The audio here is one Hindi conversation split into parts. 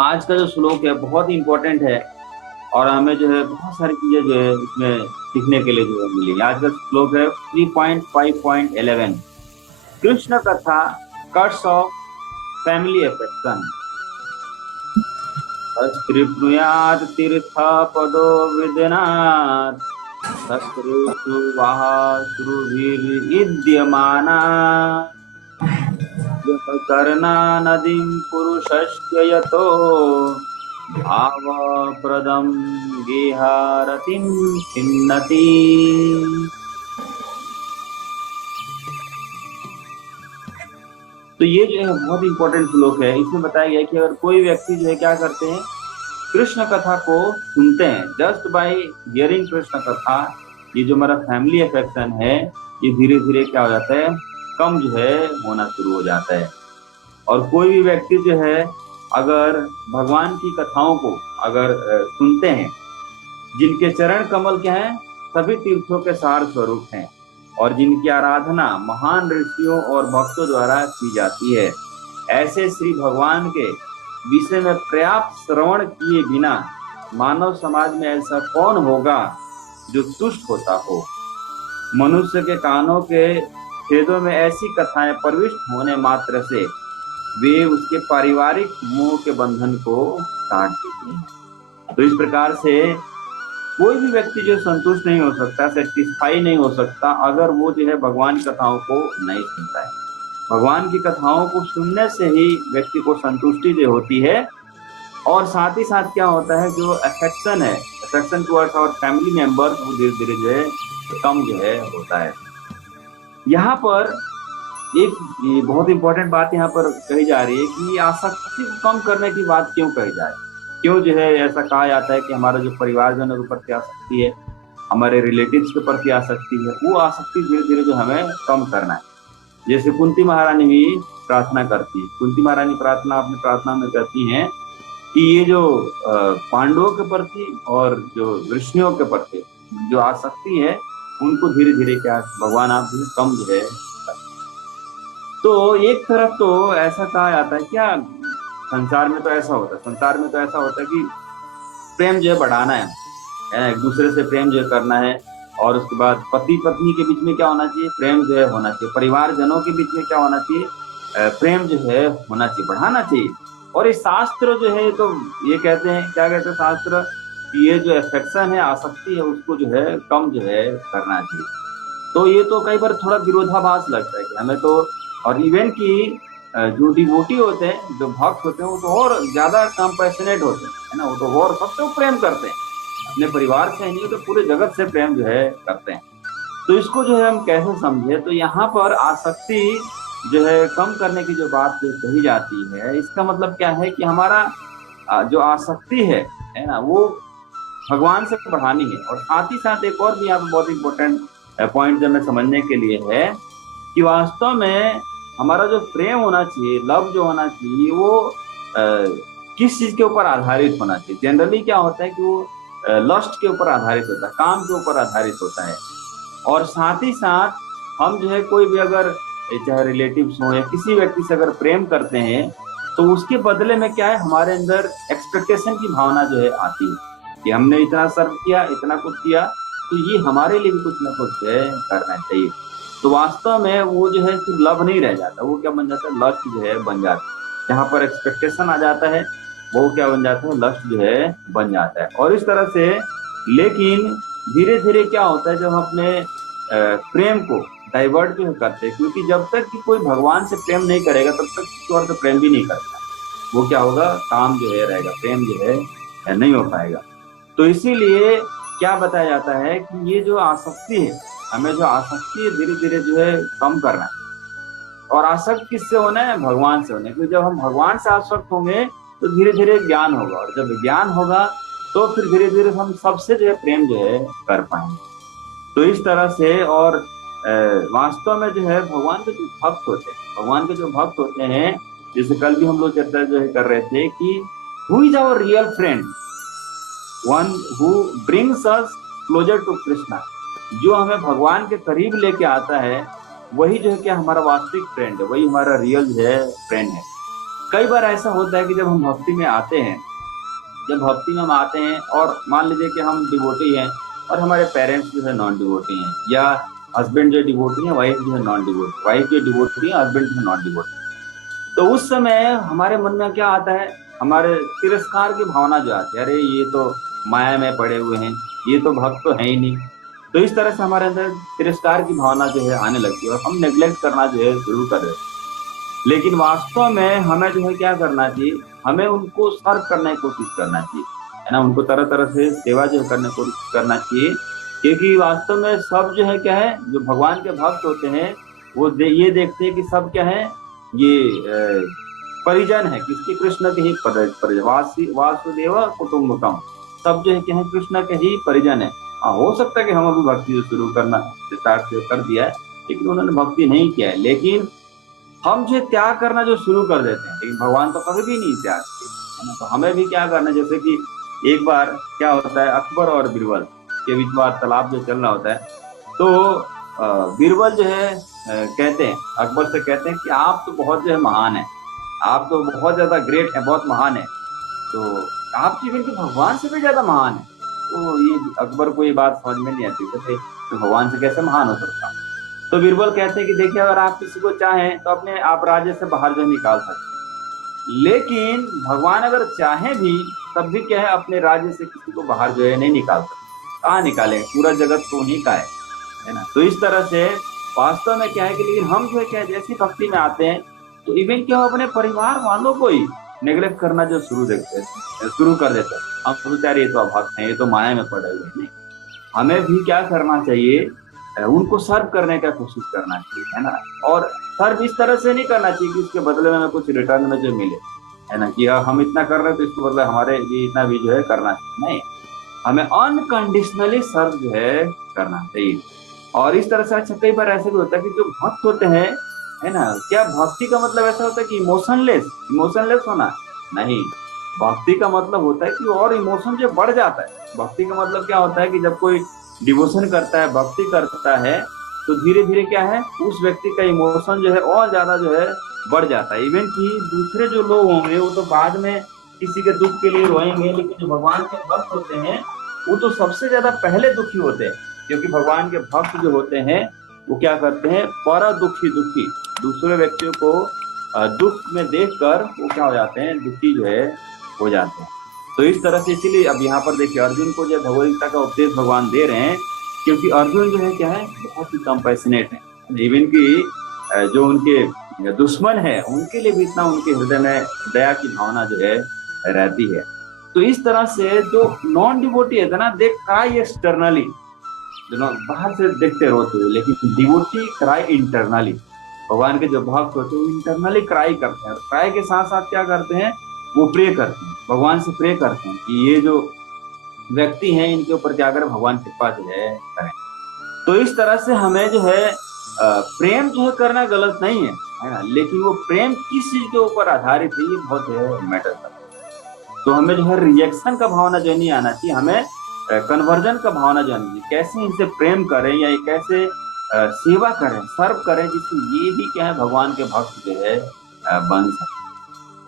आज का जो श्लोक है बहुत ही इम्पोर्टेंट है और हमें जो है बहुत सारी चीजें जो है इसमें सीखने के लिए जो है मिलेगी। आज का श्लोक है 3.5.11। कृष्ण कथा, कर्स ऑफ फैमिली अफेक्शन। तत्कृप्नुयात् तीर्थ पदो विदनात् तत्रेषु वाह श्रुभिर्विद्यमाना कर्णा नदीं पुरुषस्य यतो भावप्रदं गेहारतिं चिन्नति। तो ये जो है बहुत इंपॉर्टेंट श्लोक है। इसमें बताया गया है कि अगर कोई व्यक्ति जो है क्या करते हैं, कृष्ण कथा को सुनते हैं, जस्ट बाय हियरिंग कृष्ण कथा, ये जो हमारा फैमिली अफेक्शन है ये धीरे धीरे क्या हो जाता है, कम जो है होना शुरू हो जाता है। और कोई भी व्यक्ति जो है अगर भगवान की कथाओं को अगर सुनते हैं, जिनके चरण कमल क्या है, सभी तीर्थों के सार स्वरूप हैं और जिनकी आराधना महान ऋषियों और भक्तों द्वारा की जाती है, ऐसे श्री भगवान के विषय में पर्याप्त श्रवण किए बिना मानव समाज में ऐसा कौन होगा जो तुष्ट होता हो। मनुष्य के कानों के छेदों में ऐसी कथाएं प्रविष्ट होने मात्र से वे उसके पारिवारिक मोह के बंधन को काट देती हैं। तो इस प्रकार से कोई भी व्यक्ति जो संतुष्ट नहीं हो सकता, सेटिस्फाई नहीं हो सकता, अगर वो जो है भगवान की कथाओं को नहीं सुनता है। भगवान की कथाओं को सुनने से ही व्यक्ति को संतुष्टि जो होती है और साथ ही साथ क्या होता है, जो अफेक्शन है, affection towards our family member, वो धीरे धीरे जो है कम जो है होता है। यहाँ पर एक बहुत इंपॉर्टेंट बात यहाँ पर कही जा रही है कि आसक्ति को कम करने की बात क्यों कही जाए, क्यों जो है ऐसा कहा जाता है कि हमारा जो परिवारजनों के प्रति आसक्ति है, हमारे रिलेटिव्स के प्रति आसक्ति है, वो आसक्ति धीरे धीरे जो हमें कम करना है। जैसे कुंती महारानी भी प्रार्थना करती है। कुंती महारानी प्रार्थना अपनी प्रार्थना में कहती हैं कि ये जो पांडवों के प्रति और जो वृष्णियों के प्रति जो आसक्ति है, उनको धीरे धीरे क्या भगवान आप जो कम जो है। तो एक तरफ तो ऐसा कहा जाता है, क्या संसार में तो ऐसा होता है, संसार में तो ऐसा होता है कि प्रेम जो है बढ़ाना है, एक दूसरे से प्रेम जो है करना है, और उसके बाद पति पत्नी के बीच में क्या होना चाहिए, प्रेम जो है होना चाहिए, परिवार जनों के बीच में क्या होना चाहिए, प्रेम जो है होना चाहिए, बढ़ाना चाहिए। और ये शास्त्र जो है तो ये कहते हैं, क्या कहते हैं शास्त्र, कि ये जो अफेक्शन है, आसक्ति है, उसको जो है कम जो है करना चाहिए। तो ये तो कई बार थोड़ा विरोधाभास लगता है कि हमें तो, और इवन की जो डिवोटी होते हैं, जो भक्त होते हैं, वो तो और ज्यादा कंपैशनेट होते हैं, है ना, वो तो और सबसे प्रेम करते हैं, अपने परिवार से नहीं तो पूरे जगत से प्रेम जो है करते हैं। तो इसको जो है हम कैसे समझे, तो यहाँ पर आसक्ति जो है कम करने की जो बात जो कही जाती है, इसका मतलब क्या है कि हमारा जो आसक्ति है ना, वो भगवान से बढ़ानी है। और साथ ही साथ एक और भी यहाँ पे बहुत इंपॉर्टेंट पॉइंट जो हमें समझने के लिए है कि वास्तव में हमारा जो प्रेम होना चाहिए, लव जो होना चाहिए, वो किस चीज के ऊपर आधारित होना चाहिए। जनरली क्या होता है कि वो लस्ट के ऊपर आधारित होता है, काम के ऊपर आधारित होता है। और साथ ही साथ हम जो है कोई भी अगर चाहे रिलेटिव्स हो या किसी व्यक्ति से अगर प्रेम करते हैं, तो उसके बदले में क्या है, हमारे अंदर एक्सपेक्टेशन की भावना जो है आती है कि हमने इतना सर्व किया, इतना कुछ किया, तो ये हमारे लिए भी कुछ ना कुछ जो है करना चाहिए। तो वास्तव में वो जो है सिर्फ लव नहीं रह जाता, वो क्या बन जाता है, लस्ट जो है बन जाता है। जहाँ पर एक्सपेक्टेशन आ जाता है, वो क्या बन जाता है, लस्ट जो है बन जाता है। और इस तरह से लेकिन धीरे धीरे क्या होता है, जब हम अपने प्रेम को डाइवर्ट जो करते हैं, क्योंकि जब तक कि कोई भगवान से प्रेम नहीं करेगा तब तक किसी और से प्रेम भी नहीं करता, वो क्या होगा, काम जो है रहेगा, प्रेम जो है नहीं हो पाएगा। तो इसीलिए क्या बताया जाता है कि ये जो आसक्ति है, हमें जो आसक्ति है धीरे धीरे जो है कम करना है। और आसक्त किससे होना है, भगवान से होना है, क्योंकि जब हम भगवान से आसक्त होंगे तो धीरे धीरे ज्ञान होगा, और जब ज्ञान होगा तो फिर धीरे धीरे हम सबसे जो है प्रेम जो है कर पाएंगे। तो इस तरह से, और वास्तव में जो है भगवान के जो भक्त होते हैं, भगवान के जो भक्त होते हैं, जैसे कल भी हम लोग चर्चा जो है कर रहे थे कि who is our real friend, one who brings us closer to Krishna, जो हमें भगवान के करीब लेके आता है, वही जो है क्या हमारा वास्तविक फ्रेंड है, वही हमारा रियल जो है फ्रेंड है। कई बार ऐसा होता है कि जब हम भक्ति में आते हैं, जब भक्ति में हम आते हैं और मान लीजिए कि हम डिवोटी हैं और हमारे पेरेंट्स जो है नॉन डिवोटी हैं, या हस्बैंड जो डिवोटी है, वाइफ जो है नॉन डिवोटी, वाइफ जो डिवोटी है, हस्बैंड जो है नॉन डिवोटी। तो उस समय हमारे मन में क्या आता है, हमारे तिरस्कार की भावना जो आती है, अरे ये तो माया में पड़े हुए हैं, ये तो भक्त तो है ही नहीं। तो इस तरह से हमारे अंदर तिरस्कार की भावना जो है आने लगती है और हम नेग्लेक्ट करना जो है शुरू कर देते हैं। लेकिन वास्तव में हमें जो है क्या करना चाहिए, हमें उनको सर्व करने की कोशिश करना चाहिए, है ना, उनको तरह तरह से सेवा जो है करने की कोशिश करना चाहिए। क्योंकि वास्तव में सब जो है क्या है, जो भगवान के भक्त होते हैं वो ये देखते हैं कि सब क्या है, ये परिजन है किसके, कृष्ण के ही परिजन, वासुदेव कुटुम्बकम, सब जो है क्या है कृष्ण के ही परिजन है। हाँ, हो सकता है कि हम अभी भक्ति जो शुरू करना स्टार्ट कर दिया है, लेकिन उन्होंने भक्ति नहीं किया है, लेकिन हम जो त्याग करना जो शुरू कर देते हैं, लेकिन भगवान तो कभी भी नहीं त्याग करते, है ना। तो हमें भी क्या करना है, जैसे कि एक बार क्या होता है, अकबर और बीरबल के बीच वार्तालाप जो चल रहा होता है, तो बीरबल जो है कहते हैं, अकबर से कहते हैं कि आप तो बहुत जो है महान है, आप तो बहुत ज्यादा ग्रेट है, बहुत महान है, तो आप जीवन के भगवान से भी ज्यादा महान है। तो ये अकबर को ये बात समझ में नहीं आती, कहते तो भगवान से कैसे महान हो सकता। तो बीरबल कहते हैं कि देखिए, अगर आप किसी को चाहें तो अपने आप राज्य से बाहर जो निकाल सकते हैं, लेकिन भगवान अगर चाहे भी तब भी क्या है, अपने राज्य से किसी को बाहर जो है नहीं निकाल सकते। कहाँ निकालेंगे, पूरा जगत तो उन्हीं का है ना। तो इस तरह से वास्तव में क्या है कि, लेकिन हम जो है क्या, जैसी भक्ति में आते हैं तो इवन क्या, अपने परिवार वालों को ही नेग्लेक्ट करना जो शुरू कर देते हैं। हम सोचते हैं ये तो अभक्त है, ये तो माया में पड़े हुए हैं। हमें भी क्या करना चाहिए, उनको सर्व करने का कोशिश करना चाहिए, है ना। और सर्व इस तरह से नहीं करना चाहिए कि उसके बदले में हमें कुछ रिटर्न में जो मिले, है ना, कि हम इतना कर रहे हैं तो इसके बदले हमारे लिए इतना भी जो है करना चाहिए, नहीं, हमें अनकंडीशनली सर्व जो है करना चाहिए। और इस तरह से अच्छा, कई बार ऐसे भी होता है कि जो भक्त होते हैं, है ना, क्या भक्ति का मतलब ऐसा होता है कि इमोशनलेस होना, नहीं। भक्ति का मतलब होता है कि और इमोशन जो बढ़ जाता है। भक्ति का मतलब क्या होता है कि जब कोई डिवोशन करता है, भक्ति करता है, तो धीरे धीरे क्या है, उस व्यक्ति का इमोशन जो है और ज्यादा जो है बढ़ जाता है। इवन कि दूसरे जो लोग होंगे वो तो बाद में किसी के दुख के लिए रोएंगे, लेकिन जो भगवान के भक्त होते हैं वो तो सबसे ज्यादा पहले दुखी होते हैं। क्योंकि भगवान के भक्त जो होते हैं वो क्या करते हैं, पर दुखी दूसरे व्यक्तियों को दुख में देखकर वो क्या हो जाते हैं, दुखी जो है हो जाते हैं। तो इस तरह से, इसीलिए अब यहाँ पर देखिए, अर्जुन को जो भगवद गीता का उपदेश भगवान दे रहे हैं, क्योंकि अर्जुन जो है क्या है, बहुत ही कंपैशनेट है। इवन की जो उनके दुश्मन है उनके लिए भी इतना उनके हृदय में दया की भावना जो है रहती है। तो इस तरह से जो नॉन डिवोटी है ना, दे क्राई एक्सटर्नली, जो बाहर से देखते रोते हुए, लेकिन डिवोटी क्राई इंटरनली। भगवान के जो भक्त होते हैं वो इंटरनली क्राई करते हैं, और क्राई के साथ साथ क्या करते हैं, वो प्रे करते हैं, भगवान से प्रे करते हैं कि ये जो व्यक्ति हैं इनके ऊपर क्या करें, भगवान कृपा जो है करें। तो इस तरह से हमें जो है प्रेम जो है करना गलत नहीं है ना, लेकिन वो प्रेम किस चीज के ऊपर आधारित है, ये बहुत जो है मैटर करता है। तो हमें जो है रिएक्शन का भावना जो नहीं आना चाहिए, हमें कन्वर्जन का भावना जो आनी चाहिए, कैसे इनसे प्रेम करें या कैसे सेवा करें, सर्व करें, जिससे ये भी क्या है, भगवान के भक्त जो है बन सके।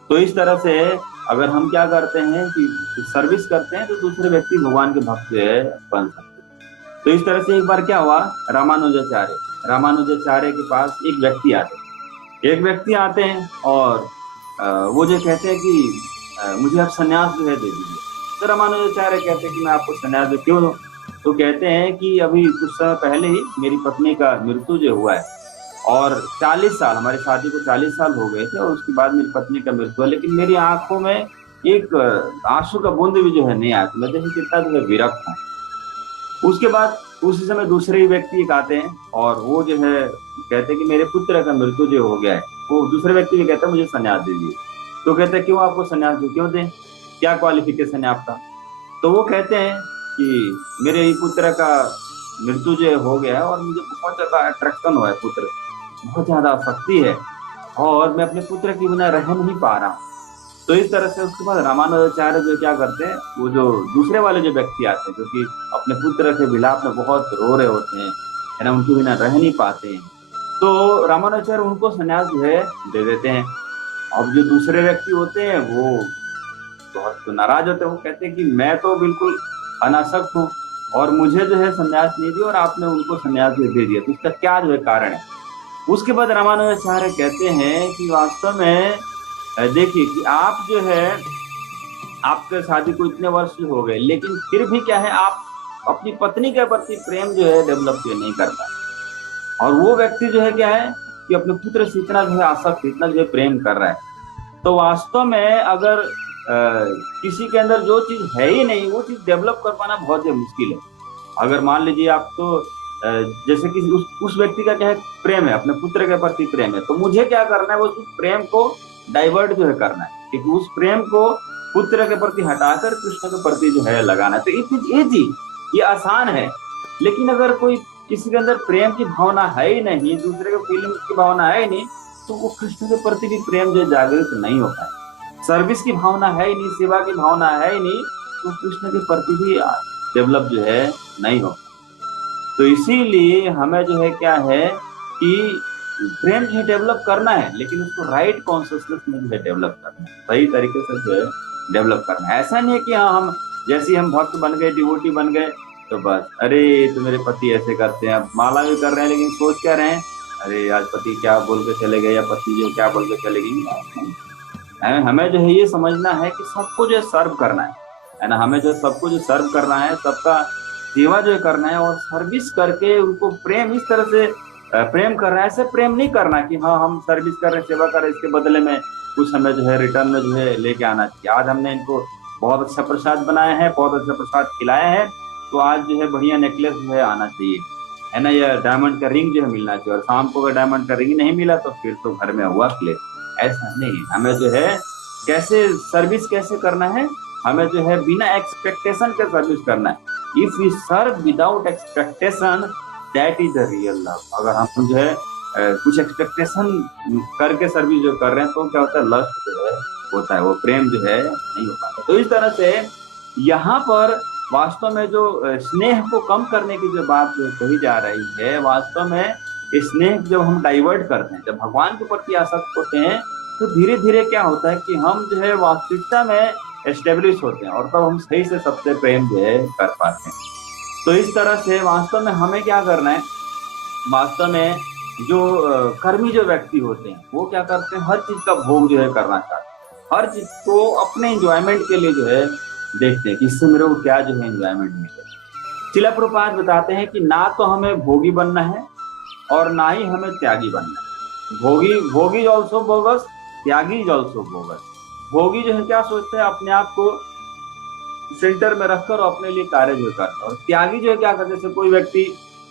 तो इस तरह से अगर हम क्या करते हैं कि सर्विस करते हैं, तो दूसरे व्यक्ति भगवान के भक्त जो है बन सकते हैं। तो इस तरह से एक बार क्या हुआ, रामानुजाचार्य के पास एक व्यक्ति आते हैं और वो जो कहते हैं कि मुझे आप सन्यास जो है दे दीजिए। तो रामानुजाचार्य कहते हैं कि मैं आपको सन्यास दे, क्यों? तो कहते हैं कि अभी कुछ समय पहले ही मेरी पत्नी का मृत्यु जो हुआ है, और 40 साल, हमारी शादी को 40 साल हो गए थे, और उसके बाद मेरी पत्नी का मृत्यु हुआ, लेकिन मेरी आंखों में एक आंसू का बूंद भी जो है नहीं आया। मैं देखिए कितना जो है विरक्त हूँ। उसके बाद उसी समय दूसरे व्यक्ति एक आते हैं और वो जो है कहते हैं कि मेरे पुत्र का मृत्यु जो हो गया है। वो दूसरे व्यक्ति भी कहता है मुझे सन्यास दीजिए। तो कहते हैं क्यों आपको सन्यास दो, क्यों दें, क्या क्वालिफिकेशन है आपका? तो वो कहते हैं कि मेरे पुत्र का मृत्यु जो हो गया है और मुझे बहुत ज्यादा अट्रैक्शन हुआ है, पुत्र बहुत ज्यादा आसक्ति है, और मैं अपने पुत्र के बिना रह नहीं पा रहा। तो इस तरह से उसके बाद रामानुजाचार्य जो क्या करते हैं, वो जो दूसरे वाले जो व्यक्ति आते हैं जो कि अपने पुत्र के विलाप में बहुत रो रहे होते हैं, है ना, उनके बिना रह नहीं पाते हैं, तो रामानुजाचार्य उनको सन्यास जो है दे देते हैं। अब जो दूसरे व्यक्ति होते हैं वो बहुत नाराज होते हैं, वो कहते हैं कि मैं तो बिल्कुल अनासक्त हूँ और मुझे जो है संन्यास नहीं दिया और आपने उनको संन्यास दे दिया, तो इसका क्या जो है कारण है। उसके बाद रामानुजाचार्य कहते हैं कि वास्तव में देखिए कि आप जो है, आपके शादी को इतने वर्ष हो गए लेकिन फिर भी क्या है, आप अपनी पत्नी के प्रति प्रेम जो है डेवलप नहीं कर पाए। और वो व्यक्ति जो है क्या है कि अपने पुत्र से इतना जो है आसक्त, इतना जो है प्रेम कर रहा है। तो वास्तव में अगर किसी के अंदर जो चीज है ही नहीं, वो चीज डेवलप कर पाना बहुत ही मुश्किल है। अगर मान लीजिए आप तो जैसे कि उस व्यक्ति का क्या है, प्रेम है, अपने पुत्र के प्रति प्रेम है, तो मुझे क्या करना है, वो उस प्रेम को डाइवर्ट जो है करना है, क्योंकि उस प्रेम को पुत्र के प्रति हटाकर कृष्ण के प्रति जो है लगाना है। तो ये चीज ये आसान है। लेकिन अगर कोई किसी के अंदर प्रेम की भावना है ही नहीं, दूसरे को फीलिंग की भावना है ही नहीं, तो वो कृष्ण के प्रति भी प्रेम जो जागृत नहीं हो पाए। सर्विस की भावना है ही नहीं, सेवा की भावना है ही नहीं, तो कृष्ण के प्रति भी डेवलप जो है नहीं हो। तो इसीलिए हमें जो है क्या है कि प्रेम जो है डेवलप करना है, लेकिन उसको राइट कॉन्शियसनेस में जो है डेवलप करना है, सही तरीके से जो है डेवलप करना है। ऐसा नहीं है कि हाँ हम जैसे हम भक्त बन गए, डिवोटी बन गए, तो बस अरे तो मेरे पति ऐसे करते हैं, अब माला भी कर रहे हैं लेकिन सोच क्या रहे हैं, अरे आज पति क्या बोल के चले गए या पति जो क्या बोल के चले गई। हमें जो है ये समझना है कि सबको जो सर्व करना है ना, हमें जो सबको जो सर्व करना है, सबका सेवा जो करना है, और सर्विस करके उनको प्रेम इस तरह से प्रेम करना है। ऐसे प्रेम नहीं करना कि हाँ हम सर्विस कर रहे हैं, सेवा कर रहे हैं, इसके बदले में कुछ हमें जो है रिटर्न में जो है लेके आना चाहिए। आज हमने इनको बहुत अच्छा प्रसाद बनाया है, बहुत अच्छा प्रसाद खिलाया है, तो आज जो है बढ़िया नेकलेस जो है आना चाहिए, है ना, या डायमंड का रिंग जो है मिलना चाहिए। और शाम को अगर डायमंड का रिंग नहीं मिला तो फिर तो घर में हुआ क्लेश। ऐसा नहीं, हमें जो है कैसे सर्विस कैसे करना है, हमें जो है बिना एक्सपेक्टेशन के सर्विस करना है। If we serve without expectation, that is the real love. अगर हम जो है कुछ एक्सपेक्टेशन करके सर्विस जो कर रहे हैं, तो क्या होता है, लस्ट जो है होता है, वो प्रेम जो है नहीं हो पाता। तो इस तरह से यहाँ पर वास्तव में जो स्नेह को कम करने की जो बात जो कही जा रही है, वास्तव में स्नेह जब हम डाइवर्ट करते हैं, जब भगवान के प्रति आसक्त होते हैं, तो धीरे धीरे क्या होता है कि हम जो है वास्तविकता में एस्टेब्लिश होते हैं, और तब हम सही से सबसे प्रेम जो है कर पाते हैं। तो इस तरह से वास्तव में हमें क्या करना है, वास्तव में जो कर्मी जो व्यक्ति होते हैं वो क्या करते हैं, हर चीज का भोग जो है करना चाहते हैं, हर चीज को अपने एंजॉयमेंट के लिए जो है देखते हैं कि इससे मेरे को क्या जो है एंजॉयमेंट मिले। शिला प्रभुपाद बताते हैं कि ना तो हमें भोगी बनना है और ना ही हमें त्यागी बनना है। भोगी also bogus, Tyagi is also bogus. भोगी जो है क्या सोचते हैं, अपने आप को सेंटर में रखकर अपने लिए कार्य जो करता है। और त्यागी जो है क्या करते हैं, जैसे कोई व्यक्ति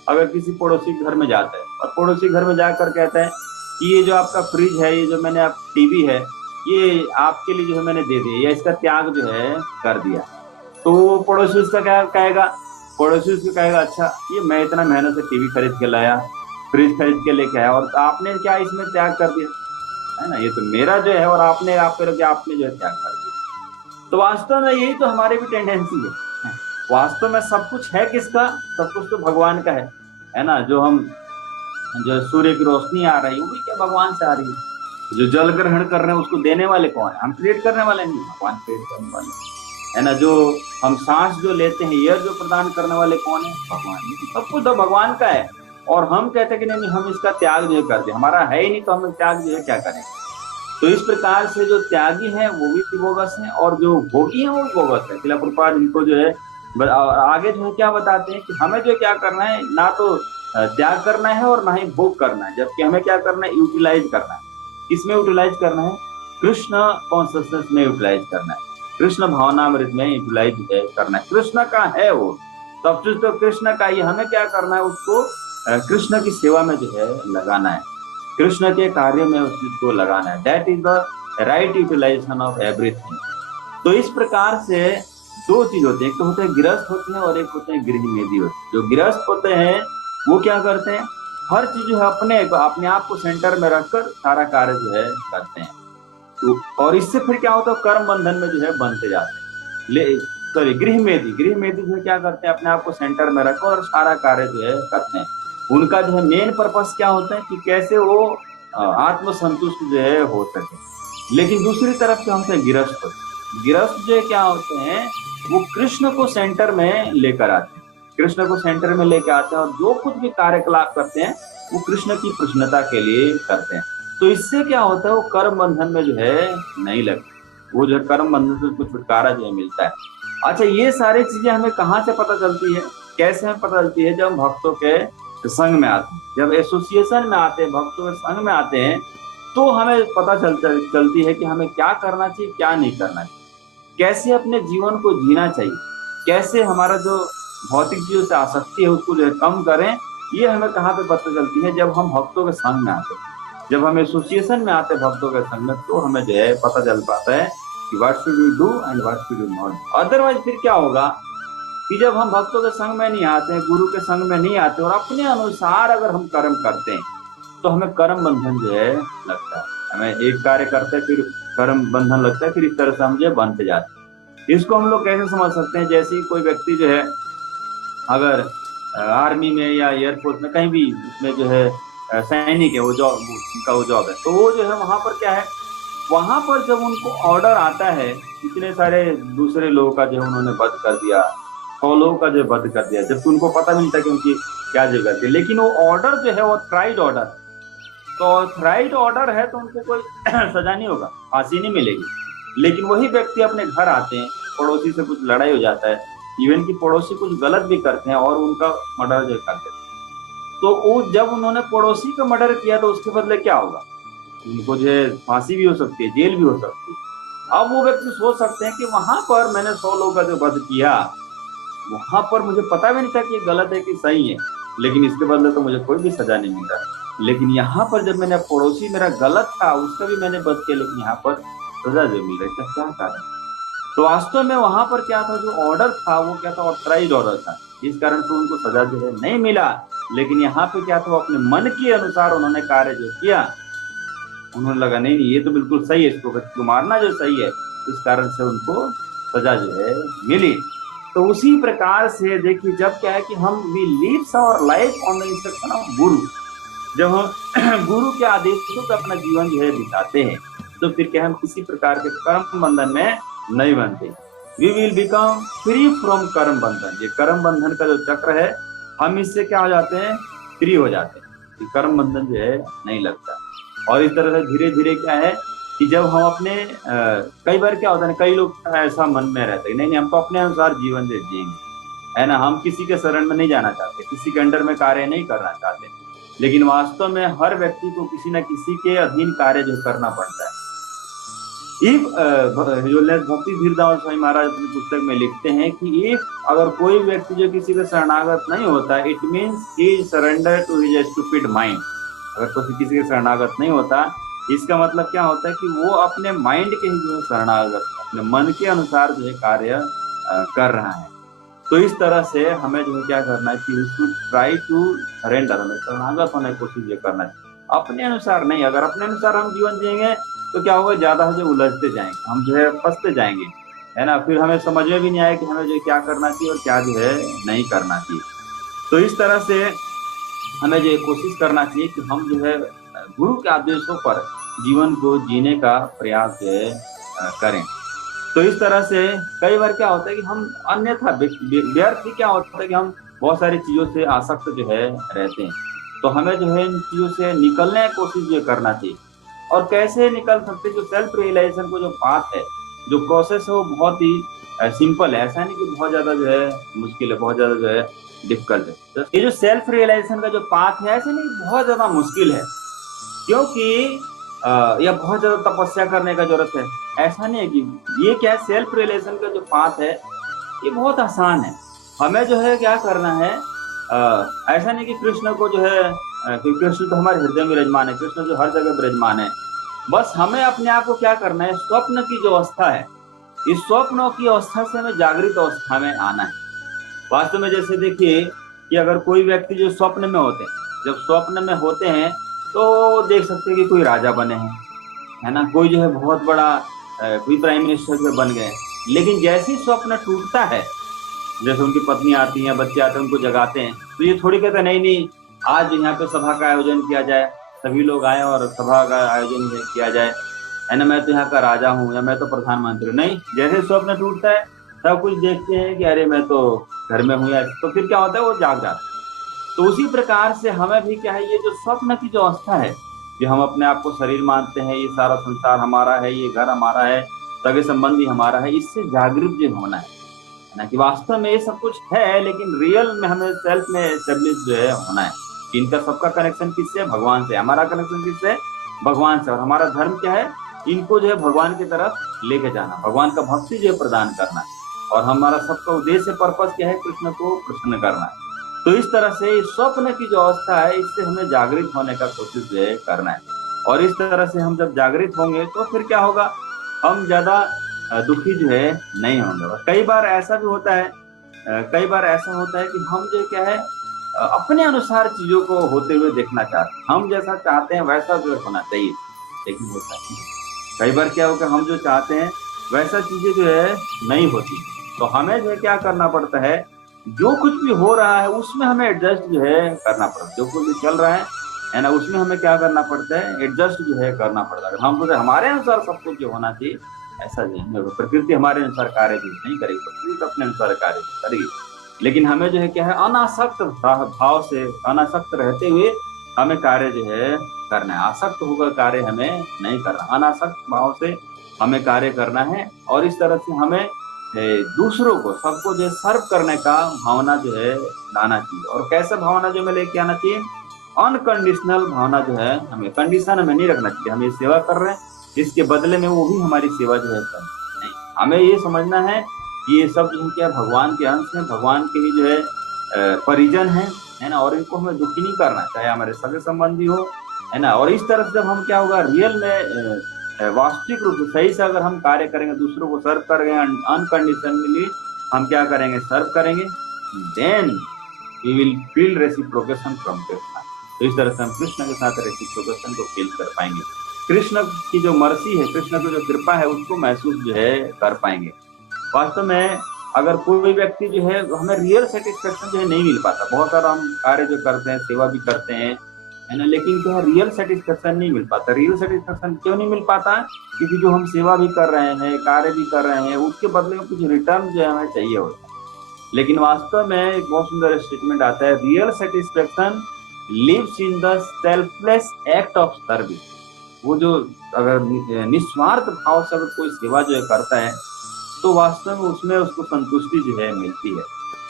अगर किसी पड़ोसी घर में जाता है और पड़ोसी घर में जाकर कहता है कि ये जो आपका फ्रिज है, ये जो मैंने आप टीवी है, ये आपके लिए जो है मैंने दे दिया, या इसका त्याग जो है कर दिया, तो पड़ोसी उसका क्या कहेगा, पड़ोसी उसको कहेगा अच्छा ये मैं इतना मेहनत से टीवी खरीद के लाया, फ्रिज खरीद के लेके आया, और आपने क्या इसमें त्याग कर दिया, है ना, ये तो मेरा जो है, और आपने आपने जो है त्याग कर दिया। तो वास्तव में यही तो हमारी भी टेंडेंसी है। वास्तव में सब कुछ है किसका, सब कुछ तो भगवान का है ना। जो हम जो सूर्य की रोशनी आ रही है वो भी क्या भगवान से आ रही है। जो जल ग्रहण कर रहे हैं उसको देने वाले कौन है, हम क्रिएट करने वाले नहीं, भगवान क्रिएट करने वाले, है ना। जो हम सांस जो लेते हैं, एयर जो प्रदान करने वाले कौन है, भगवान। सब कुछ तो भगवान का है, और हम कहते हैं कि नहीं हम इसका त्याग जो कर दे, हमारा है ही नहीं तो हम त्याग जो है क्या करें। तो इस प्रकार से जो त्यागी है वो भी बोगस है, और जो भोगी है वो भी बोगस है। शिला प्रभुपाद इनको जो है आगे जो है क्या बताते हैं कि हमें जो क्या करना है, ना तो त्याग करना है और ना ही भोग करना है, जबकि हमें क्या करना है, यूटिलाइज करना है। किसमें यूटिलाइज करना है, कृष्ण कॉन्शियसनेस में यूटिलाइज करना है, कृष्ण भावनामृत में यूटिलाइज करना है। कृष्ण का है वो सब चीज, तो कृष्ण का ही, हमें क्या करना है, उसको कृष्ण की सेवा में जो है लगाना है, कृष्ण के कार्य में उस चीज को लगाना है। That is the right utilization of everything. तो इस प्रकार से दो चीज होते हैं, एक तो होते हैं गृहस्थ होते हैं और एक होते हैं गृहमेधी होते हैं। जो गृहस्थ होते हैं वो क्या करते हैं, हर चीज जो है अपने आप को सेंटर में रखकर सारा कार्य जो है करते हैं। तो और इससे फिर क्या होता है, कर्म बंधन में जो है बनते जाते हैं। सॉरी, गृहमेधी जो है क्या करते हैं, अपने आप को सेंटर में रखकर और सारा कार्य जो है करते हैं। उनका जो है मेन पर्पस क्या होता है कि कैसे वो आत्मसंतुष्ट जो है हो सके। लेकिन दूसरी तरफ क्या होते हैं गिरस्थ गिरस्थ जो क्या होते हैं वो कृष्ण को सेंटर में लेकर आते हैं, कृष्ण को सेंटर में लेकर आते हैं और जो कुछ भी कार्यकलाप करते हैं वो कृष्ण की प्रसन्नता के लिए करते हैं। तो इससे क्या होता है वो कर्म बंधन में जो है नहीं लगते, वो जो है कर्म बंधन से उसको छुटकारा जो है मिलता है। अच्छा ये सारी चीजें हमें कहाँ से पता चलती है, कैसे हमें पता चलती है? जब हम भक्तों के संग में आते हैं, जब एसोसिएशन में आते हैं, भक्तों के संग में आते हैं, तो हमें पता चलती है कि हमें क्या करना चाहिए क्या नहीं करना चाहिए, कैसे अपने जीवन को जीना चाहिए, कैसे हमारा जो भौतिक चीजों से आसक्ति है उसको जो है कम करें। ये हमें कहाँ पे पता चलती है? जब हम भक्तों के संग में आते हैं, जब हम एसोसिएशन में आते हैं भक्तों के संग में, तो हमें जो है पता चल पाता है कि what should we do and what should we not. Otherwise फिर क्या होगा कि जब हम भक्तों के संग में नहीं आते हैं, गुरु के संग में नहीं आते और अपने अनुसार अगर हम कर्म करते हैं तो हमें कर्म बंधन जो है लगता है। हमें एक कार्य करते हैं फिर कर्म बंधन लगता है, फिर इस तरह से हम जो है बनते जाते हैं। इसको हम लोग कैसे समझ सकते हैं? जैसे ही कोई व्यक्ति जो है अगर आर्मी में या एयरफोर्स में कहीं भी उसमें जो है सैनिक है, वो जॉब उनका वो जॉब है, तो वो जो है वहां पर क्या है, वहां पर जब उनको ऑर्डर आता है, इतने सारे दूसरे लोगों का जो है उन्होंने वध कर दिया, 100 लोगों का जो वध कर दिया, जबकि उनको पता भी नहीं था कि उनकी क्या जगह थी, लेकिन वो ऑर्डर जो है वो ट्राइड ऑर्डर, तो थ्राइड ऑर्डर है तो उनको कोई सजा नहीं होगा, फांसी नहीं मिलेगी। लेकिन वही व्यक्ति अपने घर आते हैं, पड़ोसी से कुछ लड़ाई हो जाता है, इवन की पड़ोसी कुछ गलत भी करते हैं और उनका मर्डर जो कर देते हैं, तो वो जब उन्होंने पड़ोसी का मर्डर किया तो उसके बदले क्या होगा? उनको जो है फांसी भी हो सकती है, जेल भी हो सकती है। अब वो व्यक्ति सोच सकते हैं कि वहां पर मैंने 100 लोगों का जो वध किया, वहां पर मुझे पता भी नहीं था कि ये गलत है कि सही है, लेकिन इसके बदले तो मुझे कोई भी सजा नहीं मिल रहा। लेकिन यहाँ पर जब मैंने पड़ोसी मेरा गलत था उसका भी मैंने वध किया, लेकिन यहाँ पर सजा जो मिल रही है, क्या कारण? तो वास्तव में वहां पर क्या था, जो ऑर्डर था वो क्या था, ऑथराइज ऑर्डर था, इस कारण से उनको सजा जो है नहीं मिला। लेकिन यहाँ पे क्या था, वो अपने मन के अनुसार उन्होंने कार्य जो किया, उन्होंने लगा नहीं नहीं ये तो बिल्कुल सही है, इसको व्यक्ति को मारना जो सही है, इस कारण से उनको सजा जो है मिली। तो उसी प्रकार से देखिए, जब क्या है कि हम we leaves our life on the instruction of guru, जब हम गुरु के आदेशों पर अपना जीवन जो है बिताते हैं, तो फिर क्या हम किसी प्रकार के कर्म बंधन में नहीं बनते। We will become free from karma bandhan. ये कर्म बंधन का जो चक्र है, हम इससे क्या हो जाते हैं, फ्री हो जाते हैं, कर्म बंधन जो है नहीं लगता। और इस तरह से धीरे धीरे क्या है कि जब हम अपने कई बार क्या होता है, कई लोग ऐसा मन में रहते हैं नहीं हम तो अपने अनुसार जीवन दे जिएंगे, है ना, हम किसी के शरण में नहीं जाना चाहते, किसी के अंडर में कार्य नहीं करना चाहते, लेकिन वास्तव में हर व्यक्ति को किसी न किसी के अधीन कार्य जो करना पड़ता है। इफ जो भक्ति धीरदास स्वामी महाराज अपनी पुस्तक में लिखते हैं कि इफ अगर कोई व्यक्ति जो किसी का शरणागत नहीं होता, it means he surrender to his stupid mind. अगर कोई किसी का शरणागत नहीं होता, इसका मतलब क्या होता है कि वो अपने माइंड के ही जो है शरणागत, अपने मन के अनुसार जो है कार्य कर रहा है। तो इस तरह से हमें जो है क्या करना है कि उसको ट्राई टू सरेंडर, हमें शरणागत होने की कोशिश करना है, अपने अनुसार नहीं। अगर अपने अनुसार हम जीवन जिएंगे तो क्या होगा, ज्यादा जो उलझते जाएंगे, हम जो है फंसते जाएंगे, है ना, फिर हमें समझ में भी नहीं आएगा कि हमें जो क्या करना चाहिए और क्या जो है नहीं करना चाहिए। तो इस तरह से हमें जो कोशिश करना चाहिए कि हम जो है गुरु के आदेशों पर जीवन को जीने का प्रयास जो है करें। तो इस तरह से कई बार क्या होता है कि हम अन्यथा व्यर्थ ही क्या होता है कि हम बहुत सारी चीजों से आसक्त जो है रहते हैं। तो हमें जो है इन चीजों से निकलने की कोशिश जो करना चाहिए। और कैसे निकल सकते, जो सेल्फ रियलाइजेशन को जो पाथ है, जो प्रोसेस है, वो बहुत ही सिंपल है, ऐसा नहीं कि बहुत ज्यादा जो है मुश्किल है, बहुत ज्यादा जो है डिफिकल्ट है। तो ये जो सेल्फ रियलाइजेशन का जो पाथ है, ऐसे नहीं बहुत ज्यादा मुश्किल है, क्योंकि या बहुत ज्यादा तपस्या करने का जरूरत है, ऐसा नहीं है कि ये क्या है, सेल्फ रियलाइजेशन का जो पाथ है ये बहुत आसान है। हमें जो है क्या करना है, ऐसा नहीं कि कृष्ण को जो है, कृष्ण तो हमारे हृदय में विराजमान है, कृष्ण जो हर जगह विराजमान है, बस हमें अपने आप को क्या करना है, स्वप्न की जो अवस्था है, इस स्वप्नों की अवस्था से हमें जागृत अवस्था में आना है। वास्तव में जैसे देखिए कि अगर कोई व्यक्ति जो स्वप्न में होते हैं, जब स्वप्न में होते हैं तो देख सकते हैं कि कोई राजा बने हैं, है ना, कोई जो है बहुत बड़ा कोई प्राइम मिनिस्टर बन गए, लेकिन जैसे ही स्वप्न टूटता है, जैसे उनकी पत्नी आती है, बच्चे आते हैं, उनको जगाते हैं, तो ये थोड़ी कहते नहीं नहीं आज यहाँ पे सभा का आयोजन किया जाए, सभी लोग आए और सभा का आयोजन किया जाए, है ना, मैं तो यहाँ का राजा हूँ या मैं तो प्रधानमंत्री हूँ। नहीं, जैसे स्वप्न टूटता है सब कुछ देखते हैं कि अरे मैं तो घर में हूँ, या तो फिर क्या होता है वो जाग जाता है। तो उसी प्रकार से हमें भी क्या है, ये जो स्वप्न की जो अवस्था है, कि हम अपने आप को शरीर मानते हैं, ये सारा संसार हमारा है, ये घर हमारा है, सगे संबंधी हमारा है, इससे जागरूक जो होना है ना, कि वास्तव में ये सब कुछ है लेकिन रियल में हमें सेल्फ में एस्टेब्लिश जो है होना है। इनका सबका कनेक्शन किससे? भगवान से। हमारा कनेक्शन किससे? भगवान से। और हमारा धर्म क्या है? इनको जो है भगवान की तरफ लेके जाना, भगवान का भक्ति जो है प्रदान करना। और हमारा सबका उद्देश्य पर्पस क्या है? कृष्ण को प्रसन्न करना है। तो इस तरह से इस स्वप्न की जो अवस्था है, इससे हमें जागृत होने का कोशिश जो है करना है। और इस तरह से हम जब जागृत होंगे तो फिर क्या होगा, हम ज्यादा दुखी जो है नहीं होंगे। और कई बार ऐसा भी होता है, कई बार ऐसा होता है कि हम जो क्या है अपने अनुसार चीजों को होते हुए देखना चाहते हैं, हम जैसा चाहते हैं वैसा जो होना चाहिए, लेकिन होता है कई बार क्या होगा, हम जो चाहते हैं वैसा चीजें जो है नहीं होती। तो हमें जो है क्या करना पड़ता है, जो कुछ भी हो रहा है उसमें हमें एडजस्ट जो है करना पड़ता है। जो कुछ भी चल रहा है ना, उसमें हमें क्या करना पड़ता है, एडजस्ट जो है करना पड़ता है। हम तो हमारे अनुसार सब कुछ जो होना चाहिए ऐसा नहीं है। प्रकृति हमारे अनुसार कार्य भी नहीं करेगी, प्रकृति अपने अनुसार कार्य करेगी। लेकिन हमें जो है क्या है, अनासक्त भाव से, अनासक्त रहते हुए हमें कार्य जो है करना है। आसक्त होकर कार्य हमें नहीं करना, अनासक्त भाव से हमें कार्य करना है। और इस तरह से हमें दूसरों को, सबको जो है सर्व करने का भावना जो है लाना चाहिए। और कैसे भावना जो हमें लेके आना चाहिए, अनकंडीशनल भावना जो है, हमें कंडीशन हमें नहीं रखना चाहिए। हम ये सेवा कर रहे हैं, इसके बदले में वो भी हमारी सेवा जो है करें, नहीं। हमें ये समझना है कि ये सब जो है क्या भगवान के अंश है, भगवान के ही जो है परिजन है ना। और इनको हमें दुखी नहीं करना, चाहे हमारे सगे संबंधी हो, है ना। और इस तरह से जब हम क्या होगा, रियल में वास्तविक रूप से सही से अगर हम कार्य करेंगे, दूसरों को सर्व करेंगे अनकंडीशनली, हम क्या करेंगे, सर्व करेंगे, then we will feel reciprocation from Krishna. तो इस तरह से हम कृष्ण के साथ रेसिप्रोकेशन को फील कर पाएंगे, कृष्ण की जो मर्सी है, कृष्ण की जो कृपा है, उसको महसूस जो है कर पाएंगे। वास्तव में अगर कोई व्यक्ति जो है, हमें रियल सेटिस्फेक्शन जो है नहीं मिल पाता। बहुत सारा हम कार्य जो करते हैं, सेवा भी करते हैं, है ना, लेकिन क्या है, रियल सेटिस्फेक्शन नहीं मिल पाता। रियल सेटिस्फेक्शन क्यों नहीं मिल पाता? क्योंकि जो हम सेवा भी कर रहे हैं, कार्य भी कर रहे हैं, उसके बदले में कुछ रिटर्न जो है हमें चाहिए होता है। लेकिन वास्तव में एक बहुत सुंदर स्टेटमेंट आता है, real satisfaction lives in the selfless act of service. वो जो अगर निस्वार्थ भाव से अगर कोई सेवा जो है करता है, तो वास्तव में उसमें उसको संतुष्टि जो है मिलती है।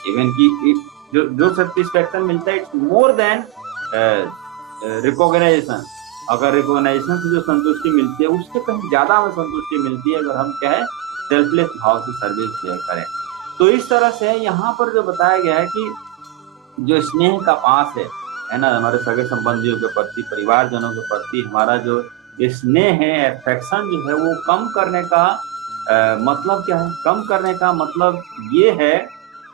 इवन की जो जो सेटिस्फेक्शन मिलता है, इट्स मोर देन रिकॉग्नाइजेशन। अगर रिकॉग्नाइजेशन से जो संतुष्टि मिलती है, उससे कहीं ज्यादा हमें संतुष्टि मिलती है अगर हम क्या है, सेल्फलेस भाव से सर्विस जो करें। तो इस तरह से यहाँ पर जो बताया गया है कि जो स्नेह का पास है ना, हमारे सगे संबंधियों के प्रति, परिवारजनों के प्रति हमारा जो स्नेह है, अफेक्शन जो है, वो कम करने का मतलब क्या है? कम करने का मतलब ये है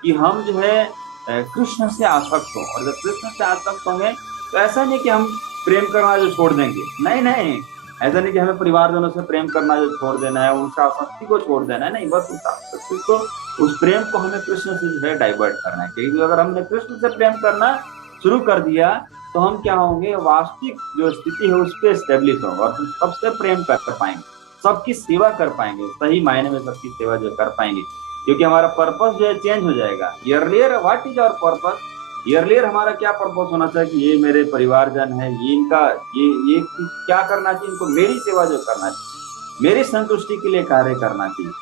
कि हम जो है कृष्ण से आसक्त हो। और जब कृष्ण से आसक्त होंगे तो ऐसा नहीं कि हम प्रेम करना जो छोड़ देंगे, नहीं नहीं, ऐसा नहीं कि हमें परिवारजनों से प्रेम करना जो छोड़ देना है, उनका आसक्ति को छोड़ देना है, नहीं। बस उस आसक्ति को, उस प्रेम को हमें कृष्ण से जो है डाइवर्ट करना है। क्योंकि अगर हमने कृष्ण से प्रेम करना शुरू कर दिया तो हम क्या होंगे, वास्तविक जो स्थिति है उस पर स्टेब्लिश होंगे और हम सबसे प्रेम कर पाएंगे, सबकी सेवा कर पाएंगे, सही मायने में सबकी सेवा जो कर पाएंगे। क्योंकि हमारा पर्पस जो है चेंज हो जाएगा। Earlier what is our purpose? Earlier हमारा क्या पर्पस होना चाहिए कि ये मेरे परिवारजन है, ये इनका ये क्या करना चाहिए, इनको मेरी सेवा जो करना चाहिए, मेरी संतुष्टि के लिए कार्य करना चाहिए।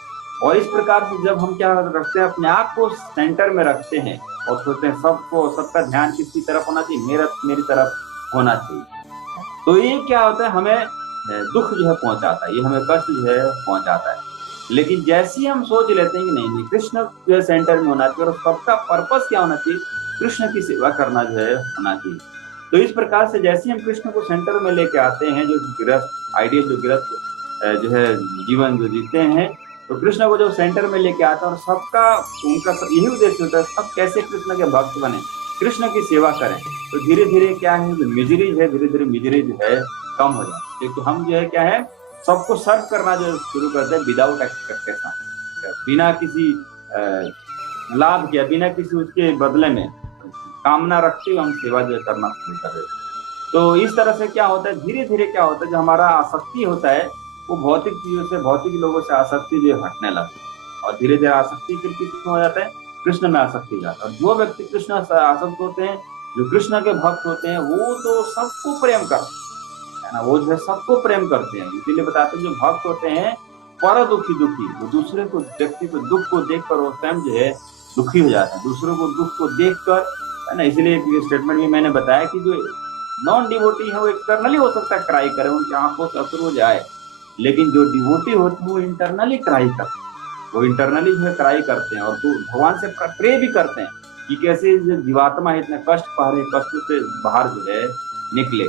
और इस प्रकार से जब हम क्या रखते हैं, अपने आप को सेंटर में रखते हैं और सोचते हैं सबको, सबका ध्यान किसकी तरफ होना चाहिए, मेरी तरफ होना चाहिए, तो ये क्या होता है, हमें दुख जो है पहुंचाता है, ये हमें कष्ट जो है पहुंचाता है। लेकिन जैसे ही हम सोच लेते हैं कि नहीं नहीं, कृष्ण जो है सेंटर में होना चाहिए और सबका पर्पस क्या होना चाहिए, कृष्ण की सेवा करना जो है होना चाहिए। तो इस प्रकार से जैसे हम कृष्ण को सेंटर में लेके आते हैं, जो गृहस्थ आइडियल जो गृहस्थ जो है जीवन जो जीते हैं, तो कृष्ण को जो सेंटर में लेके आता है और सबका, उनका यही उद्देश्य होता है, सब कैसे कृष्ण के भक्त बने, कृष्ण की सेवा करें। तो धीरे धीरे क्या है, जो मिजरीज है, धीरे धीरे मिजरीज है कम हो जाए। क्योंकि हम जो है क्या है, सबको सर्व करना जो शुरू करते हैं विदाउट एक्सपेक्टेशन, बिना किसी लाभ के, बिना किसी उसके बदले में कामना रखते हुए हम सेवा जो करना शुरू कर देते हैं। तो इस तरह से क्या होता है, धीरे धीरे क्या होता है, जो हमारा आसक्ति होता है वो भौतिक चीजों से, भौतिक लोगों से आसक्ति जो है हटने लगती है, और धीरे धीरे आसक्ति फिर किसमें हो जाता है, कृष्ण में आसक्ति जाता है। और जो व्यक्ति कृष्ण से आसक्त होते हैं, जो कृष्ण के भक्त होते हैं, वो तो सबको प्रेम करते हैं ना, वो जो है सबको प्रेम करते हैं। इसीलिए बताते हैं जो भक्त होते हैं पर दुखी दुखी, वो दूसरे को, व्यक्ति को दुख को देखकर वो स्वयं जो है दुखी हो जाता है, दूसरों को दुख को देखकर, है ना। इसलिए एक स्टेटमेंट में मैंने बताया कि जो नॉन डिवोटी है वो एक्सटर्नली हो सकता है क्राई करे, उनकी आंखों से अश्रु जाए, लेकिन जो डिवोटी होते हैं वो इंटरनली क्राई करते हैं, वो इंटरनली जो है क्राई करते हैं, और तो भगवान से प्रे भी करते हैं कि कैसे जो जीवात्मा है इतने कष्ट पा रहे, कष्ट से बाहर जो है निकले।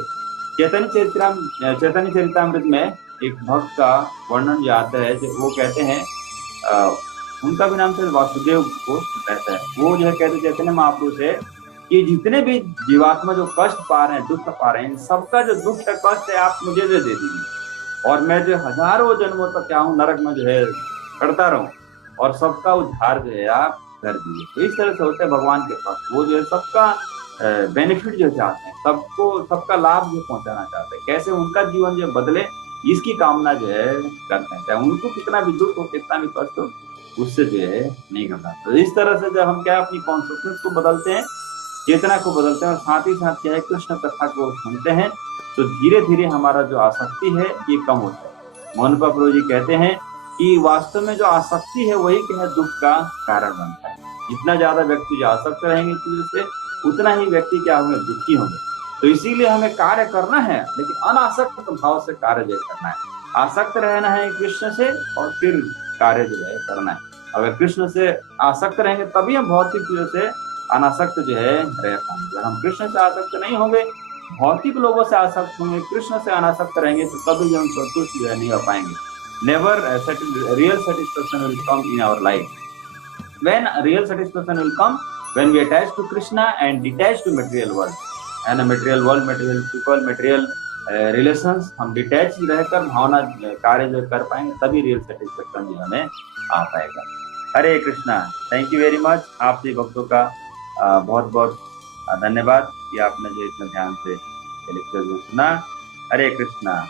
चैतन्य चरितामृत में एक भक्त का वर्णन जो आता है, जो वो कहते हैं, उनका भी नाम से वासुदेव घोष रहता है, वो जो है कहते चैतन्य महाप्रभु से कि जितने भी जीवात्मा जो कष्ट पा रहे हैं, दुख पा रहे हैं, सबका जो दुख है, कष्ट है, आप मुझे दे दीजिए, और मैं जो हजारों जन्मों तक क्या हूँ नरक में जो है करता रहूं, और सबका उद्धार जो है आप कर दीजिए। तो इस तरह से होते हैं भगवान के पास, वो जो है सबका बेनिफिट जो चाहते हैं, सबको सबका लाभ जो पहुंचाना चाहते हैं, कैसे उनका जीवन जो बदले, इसकी कामना जो है करते हैं, चाहे उनको कितना भी दुख हो, कितना भी कष्ट हो, उससे जो है नहीं करना। तो इस तरह से जब हम क्या अपनी कॉन्शियसनेस को बदलते हैं, चेतना को बदलते हैं, और साथ ही साथ क्या है कृष्ण कथा को सुनते हैं, तो धीरे धीरे हमारा जो आसक्ति है ये कम होता है। मोहन प्रभु जी कहते हैं कि वास्तव में जो आसक्ति है वही क्या है दुख का कारण बनता है। जितना ज्यादा व्यक्ति जो आसक्त रहेंगे चीजों से, उतना ही व्यक्ति क्या होंगे, दुखी होंगे। तो इसीलिए हमें कार्य करना है, लेकिन अनासक्त भाव से कार्य जो करना है। आसक्त रहना है कृष्ण से, और फिर कार्य जो है करना है। अगर कृष्ण से आसक्त रहेंगे तभी हम भौतिक चीजों से अनासक्त जो है रह पाएंगे। हम कृष्ण से आसक्त नहीं होंगे, भौतिक लोगों से आसक्त होंगे, कृष्ण से अनासक्त रहेंगे, तो कभी हम संतुष्ट जो है नहीं हो पाएंगे। Never real satisfaction will come in our life. When real satisfaction will come, when we attach to Krishna and detach to material world, and a material world, material people, material relations, हम डिटैच रहकर भावना कार्य जो कर पाएंगे, तभी रियल सेटिस्फेक्शन जो हमें आ पाएगा। Hare Krishna. Thank you very much. आप सभी भक्तों का बहुत बहुत धन्यवाद कि आपने जो इतना ध्यान से लेक्चर सुना। हरे कृष्णा।